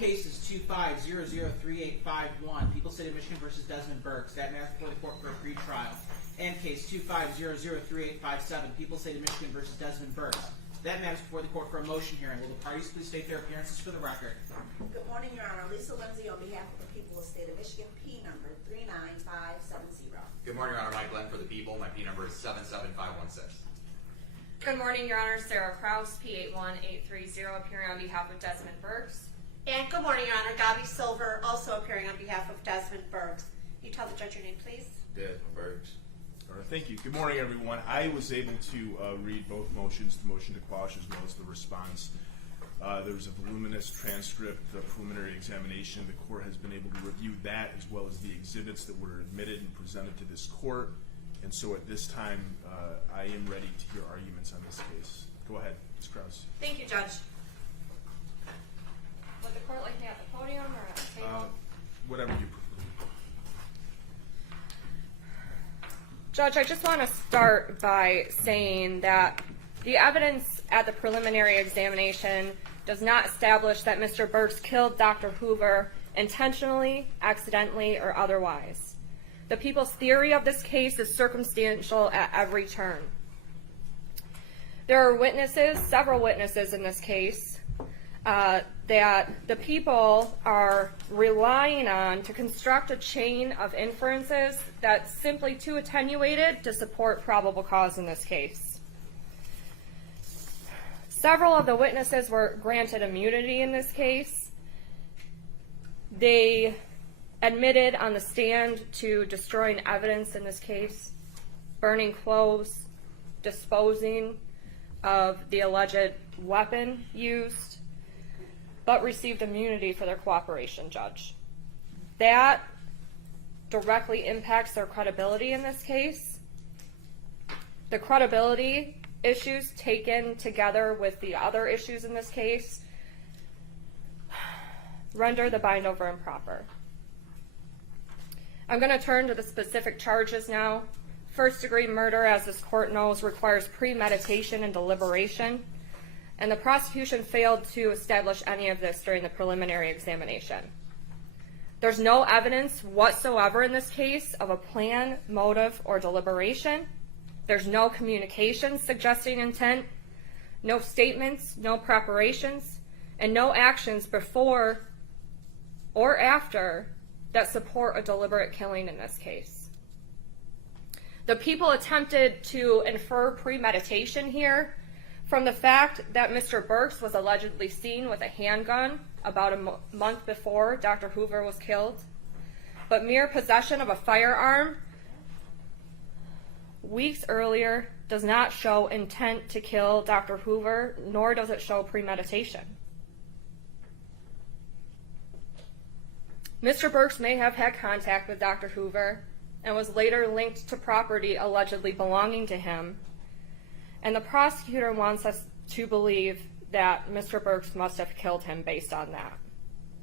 case is 250038551, People State of Michigan versus Desmond Burks. That matters before the court for a pre-trial. And case 250038557, People State of Michigan versus Desmond Burks. That matters before the court for a motion hearing. Will the parties please state their appearances for the record? Good morning, Your Honor. Lisa Lindsay on behalf of the people of the state of Michigan, P number 39570. Good morning, Your Honor. Mike Glenn for the people. My P number is 77516. Good morning, Your Honor. Sarah Kraus, P81830, appearing on behalf of Desmond Burks. And good morning, Your Honor. Gabi Silver, also appearing on behalf of Desmond Burks. Can you tell the judge your name, please? Desmond Burks. Thank you. Good morning, everyone. I was able to read both motions, the motion to quash as well as the response. There was a voluminous transcript, the preliminary examination. The court has been able to review that as well as the exhibits that were admitted and presented to this court. And so at this time, I am ready to hear arguments on this case. Go ahead, Ms. Krause. Thank you, Judge. Would the court like me at the podium or at the table? Whatever you prefer. Judge, I just want to start by saying that the evidence at the preliminary examination does not establish that Mr. Burks killed Dr. Hoover intentionally, accidentally, or otherwise. The people's theory of this case is circumstantial at every turn. There are witnesses, several witnesses in this case, that the people are relying on to construct a chain of inferences that's simply too attenuated to support probable cause in this case. Several of the witnesses were granted immunity in this case. They admitted on the stand to destroying evidence in this case, burning clothes, disposing of the alleged weapon used, but received immunity for their cooperation, Judge. That directly impacts their credibility in this case. The credibility issues taken together with the other issues in this case render the bind over improper. I'm going to turn to the specific charges now. First-degree murder, as this court knows, requires premeditation and deliberation, and the prosecution failed to establish any of this during the preliminary examination. There's no evidence whatsoever in this case of a plan, motive, or deliberation. There's no communication suggesting intent, no statements, no preparations, and no actions before or after that support a deliberate killing in this case. The people attempted to infer premeditation here from the fact that Mr. Burks was allegedly seen with a handgun about a month before Dr. Hoover was killed, but mere possession of a firearm weeks earlier does not show intent to kill Dr. Hoover, nor does it show premeditation. Mr. Burks may have had contact with Dr. Hoover and was later linked to property allegedly belonging to him, and the prosecutor wants us to believe that Mr. Burks must have killed him based on that.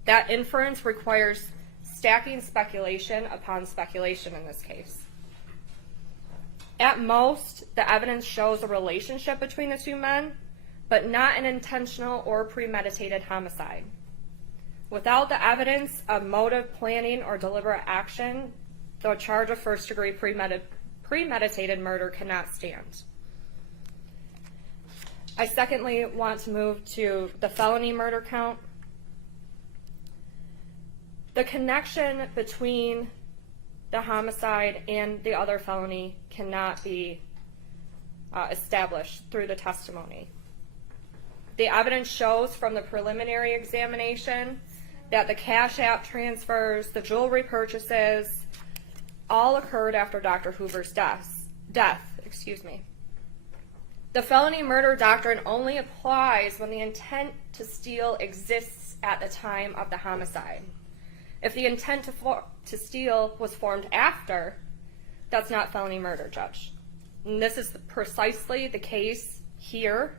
That inference requires stacking speculation upon speculation in this case. At most, the evidence shows a relationship between the two men, but not an intentional or premeditated homicide. Without the evidence of motive, planning, or deliberate action, the charge of first-degree premeditated murder cannot stand. I secondly want to move to the felony murder count. The connection between the homicide and the other felony cannot be established through the testimony. The evidence shows from the preliminary examination that the Cash App transfers, the jewelry purchases, all occurred after Dr. Hoover's death. The felony murder doctrine only applies when the intent to steal exists at the time of the homicide. If the intent to steal was formed after, that's not felony murder, Judge. And this is precisely the case here.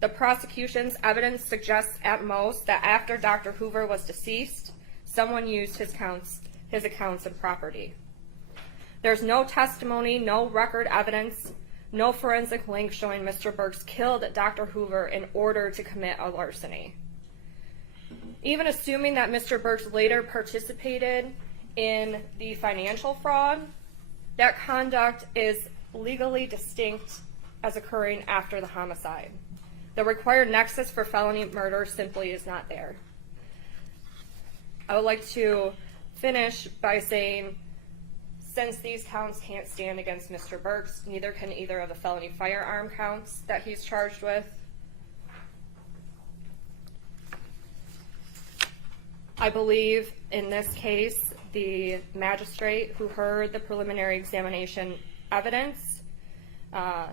The prosecution's evidence suggests at most that after Dr. Hoover was deceased, someone used his accounts and property. There's no testimony, no record evidence, no forensic link showing Mr. Burks killed Dr. Hoover in order to commit a larceny. Even assuming that Mr. Burks later participated in the financial fraud, that conduct is legally distinct as occurring after the homicide. The required nexus for felony murder simply is not there. I would like to finish by saying, since these counts can't stand against Mr. Burks, neither can either of the felony firearm counts that he's charged with. I believe in this case, the magistrate who heard the preliminary examination evidence, that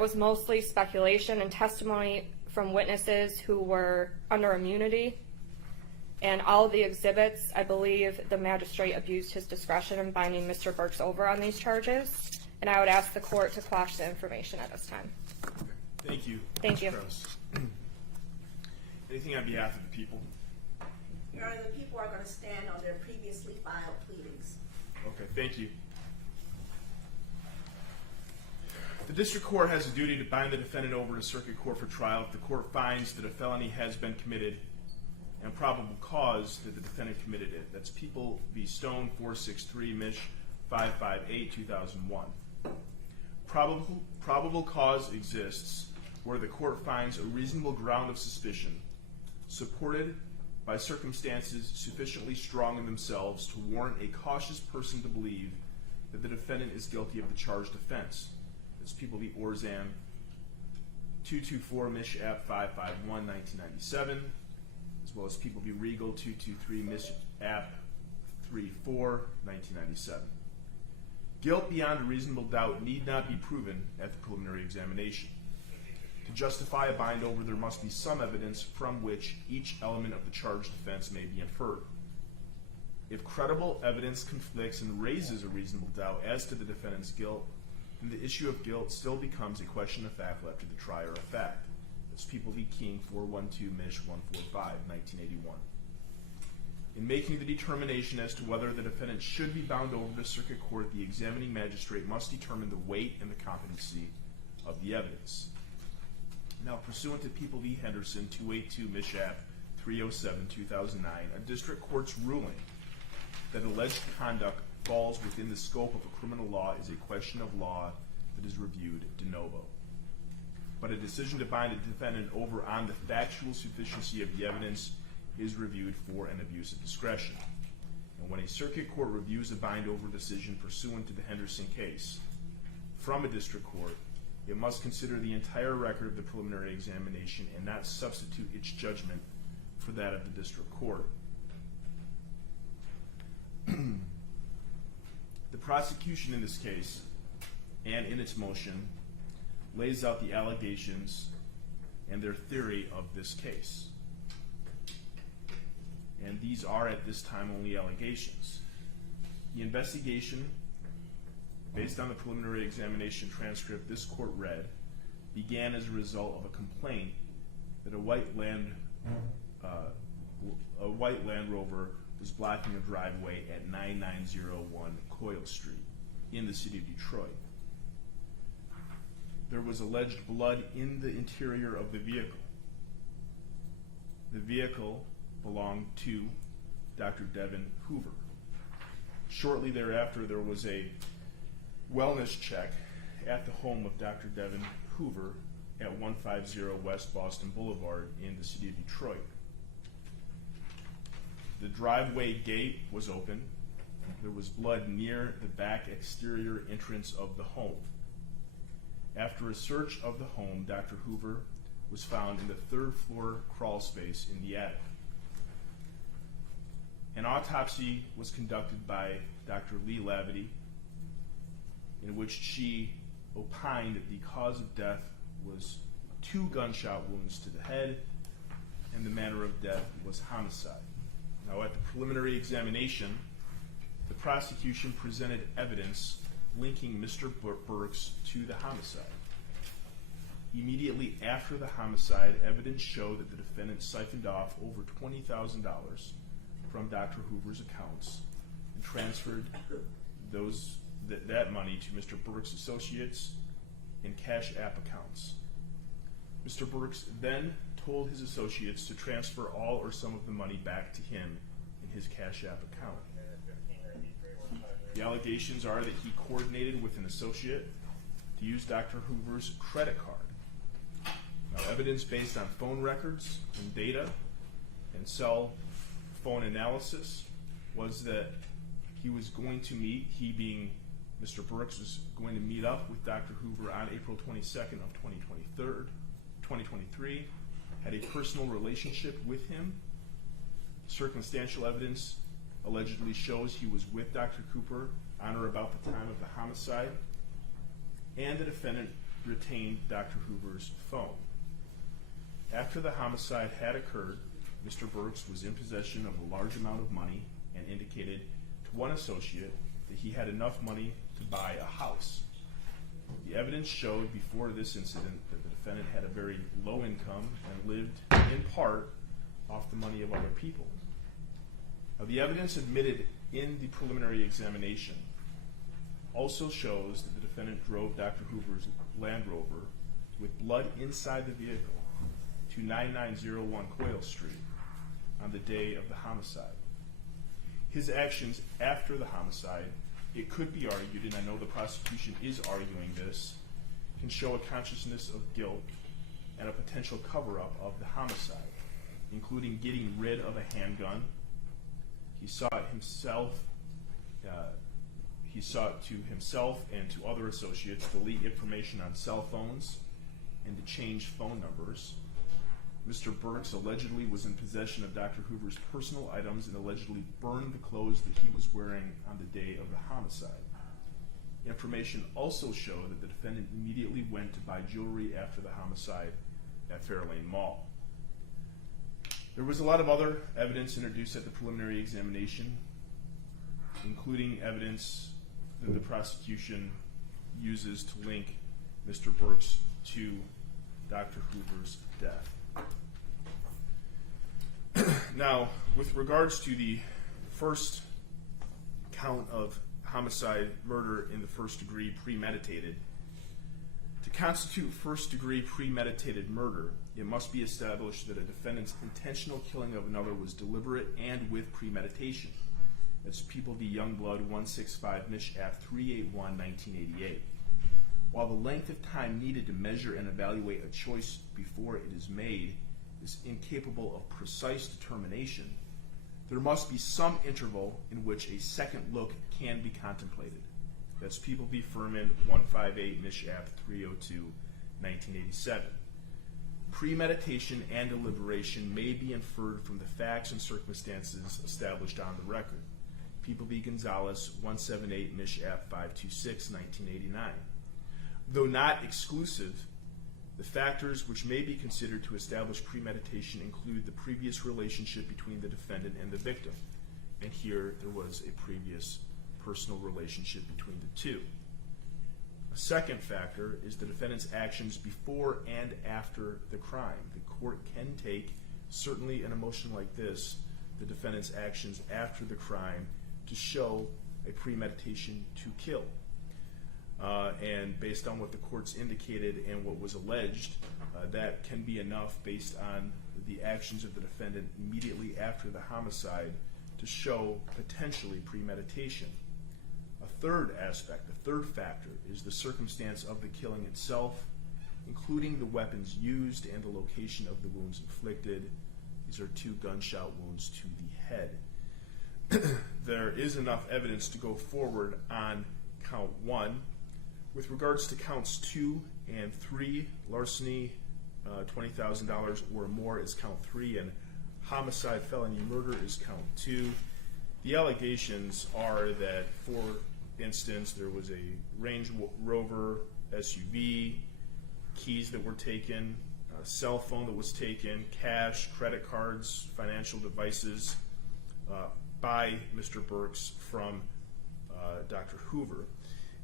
was mostly speculation and testimony from witnesses who were under immunity. And all of the exhibits, I believe the magistrate abused his discretion in binding Mr. Burks over on these charges. And I would ask the court to quash the information at this time. Thank you. Thank Ms. you. Krause. Anything on behalf of the people? Your Honor, the people are going to stand on their previously filed pleadings. Okay, thank you. The district court has a duty to bind the defendant over to circuit court for trial if the court finds that a felony has been committed and probable cause that the defendant committed it. That's People v. Stone 463 Mich 558 2001. Probable cause exists where the court finds a reasonable ground of suspicion supported by circumstances sufficiently strong in themselves to warrant a cautious person to believe that the defendant is guilty of the charged offense. That's People v. Orzam 224 Mich App 551 1997, as well as People v. Regal 223 Mich App 34 1997. Guilt beyond a reasonable doubt need not be proven at the preliminary examination. To justify a bind over, there must be some evidence from which each element of the charged offense may be inferred. If credible evidence conflicts and raises a reasonable doubt as to the defendant's guilt, then the issue of guilt still becomes a question of fact left to the trier of fact. That's People v. King 412 Mich 145 1981. In making the determination as to whether the defendant should be bound over to circuit court, the examining magistrate must determine the weight and the competency of the evidence. Now, pursuant to People v. Henderson 282 Mich App 307 2009, a district court's ruling that alleged conduct falls within the scope of a criminal law is a question of law that is reviewed de novo. But a decision to bind a defendant over on the factual sufficiency of the evidence is reviewed for an abuse of discretion. And when a circuit court reviews a bind-over decision pursuant to the Henderson case from a district court, it must consider the entire record of the preliminary examination and not substitute its judgment for that of the district court. The prosecution in this case, and in its motion, lays out the allegations and their theory of this case. And these are at this time only allegations. The investigation, based on the preliminary examination transcript this court read, began as a result of a complaint that a white Land Rover was blocking a driveway at 9901 Coyle Street in the city of Detroit. There was alleged blood in the interior of the vehicle. The vehicle belonged to Dr. Devon Hoover. Shortly thereafter, there was a wellness check at the home of Dr. Devon Hoover at 150 West Boston Boulevard in the city of Detroit. The driveway gate was open. There was blood near the back exterior entrance of the home. After a search of the home, Dr. Hoover was found in the third floor crawl space in the attic. An autopsy was conducted by Dr. Lee Lavity, in which she opined that the cause of death was 2 gunshot wounds to the head, and the manner of death was homicide. Now, at the preliminary examination, the prosecution presented evidence linking Mr. Burks to the homicide. Immediately after the homicide, evidence showed that the defendant siphoned off over $20,000 from Dr. Hoover's accounts and transferred that money to Mr. Burks' associates in Cash App accounts. Mr. Burks then told his associates to transfer all or some of the money back to him in his Cash App account. The allegations are that he coordinated with an associate to use Dr. Hoover's credit card. Now, evidence based on phone records and data and cell phone analysis was that he being Mr. Burks, was going to meet up with Dr. Hoover on April 22nd of 2023, had a personal relationship with him. Circumstantial evidence allegedly shows he was with Dr. Cooper on or about the time of the homicide, and the defendant retained Dr. Hoover's phone. After the homicide had occurred, Mr. Burks was in possession of a large amount of money and indicated to one associate that he had enough money to buy a house. The evidence showed before this incident that the defendant had a very low income and lived in part off the money of other people. Now, the evidence admitted in the preliminary examination also shows that the defendant drove Dr. Hoover's Land Rover with blood inside the vehicle to 9901 Coyle Street on the day of the homicide. His actions after the homicide, it could be argued, and I know the prosecution is arguing this, can show a consciousness of guilt and a potential cover-up of the homicide, including getting rid of a handgun. He sought to himself and to other associates to leak information on cell phones and to change phone numbers. Mr. Burks allegedly was in possession of Dr. Hoover's personal items and allegedly burned the clothes that he was wearing on the day of the homicide. Information also showed that the defendant immediately went to buy jewelry after the homicide at Fairlane Mall. There was a lot of other evidence introduced at the preliminary examination, including evidence that the prosecution uses to link Mr. Burks to Dr. Hoover's death. Now, with regards to the first count of homicide, murder in the first degree premeditated, to constitute first degree premeditated murder, it must be established that a defendant's intentional killing of another was deliberate and with premeditation. That's People v. Youngblood 165 Mich. App 381, 1988. While the length of time needed to measure and evaluate a choice before it is made is incapable of precise determination, there must be some interval in which a second look can be contemplated. That's People v. Furman 158 Mich. App 302, 1987. Premeditation and deliberation may be inferred from the facts and circumstances established on the record. People v. Gonzalez 178 Mich. App 526, 1989. Though not exclusive, the factors which may be considered to establish premeditation include the previous relationship between the defendant and the victim. And here there was a previous personal relationship between the two. A second factor is the defendant's actions before and after the crime. The court can take, certainly in a motion like this, the defendant's actions after the crime to show a premeditation to kill. And based on what the courts indicated and what was alleged, that can be enough based on the actions of the defendant immediately after the homicide to show potentially premeditation. A third aspect, a third factor, is the circumstance of the killing itself, including the weapons used and the location of the wounds inflicted. These are 2 gunshot wounds to the head. There is enough evidence to go forward on count 1. With regards to counts 2 and 3, larceny, $20,000 or more is count 3, and homicide, felony murder is count 2. The allegations are that, for instance, there was a Range Rover SUV, keys that were taken, a cell phone that was taken, cash, credit cards, financial devices by Mr. Burks from Dr. Hoover.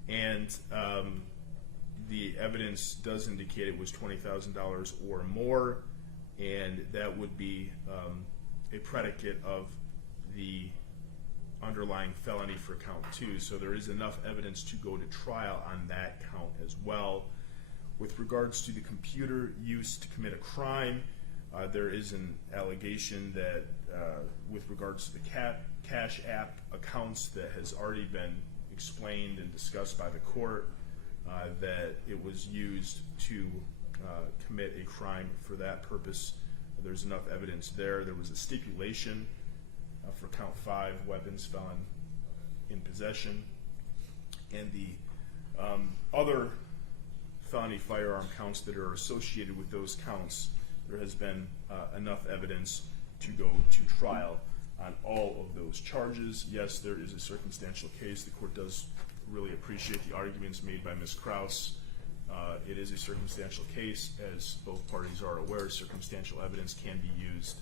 And the evidence does indicate it was $20,000 or more, and that would be a predicate of the underlying felony for count 2. So there is enough evidence to go to trial on that count as well. With regards to the computer used to commit a crime, There is an allegation that with regards to the Cash App accounts that has already been explained and discussed by the court, that it was used to commit a crime for that purpose. There's enough evidence there. There was a stipulation for count 5, weapons felon in possession, and the other felony firearm counts that are associated with those counts. There has been enough evidence to go to trial on all of those charges. Yes, there is a circumstantial case. The court does really appreciate the arguments made by Ms. Krause. It is a circumstantial case. As both parties are aware, circumstantial evidence can be used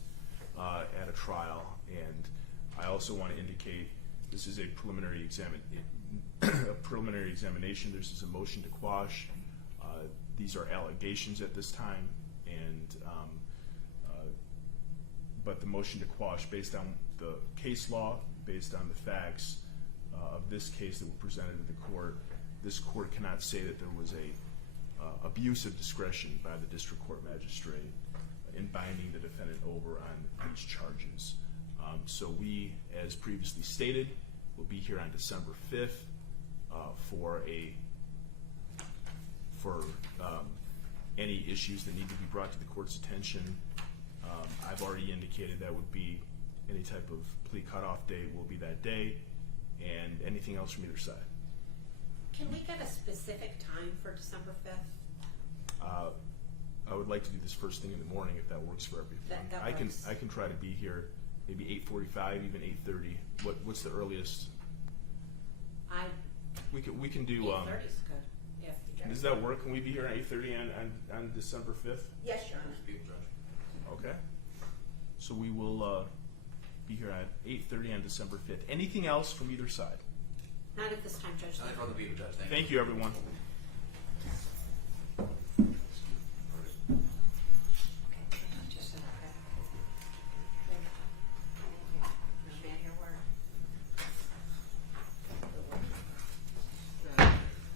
at a trial. And I also want to indicate this is a preliminary examination. This is a motion to quash. These are allegations at this time, and but the motion to quash, based on the case law, based on the facts of this case that were presented to the court, this court cannot say that there was a abuse of discretion by the district court magistrate in binding the defendant over on these charges. So we, as previously stated, will be here on December 5th for any issues that need to be brought to the court's attention. I've already indicated that would be any type of plea cutoff date will be that day, and anything else from either side. Can we get a specific time for December 5th? I would like to do this first thing in the morning if that works for everyone. That I works. can try to be here maybe 8:45, even 8:30. What's the earliest? We can do. 8:30 is good. Yeah, Does that work? Can we be here at 8:30 on December 5th? Yes, Your Honor. Okay. So we will be here at 8:30 on December 5th. Anything else from either side? Not at this time, Judge. Nothing from the people, Judge. Thank you, everyone.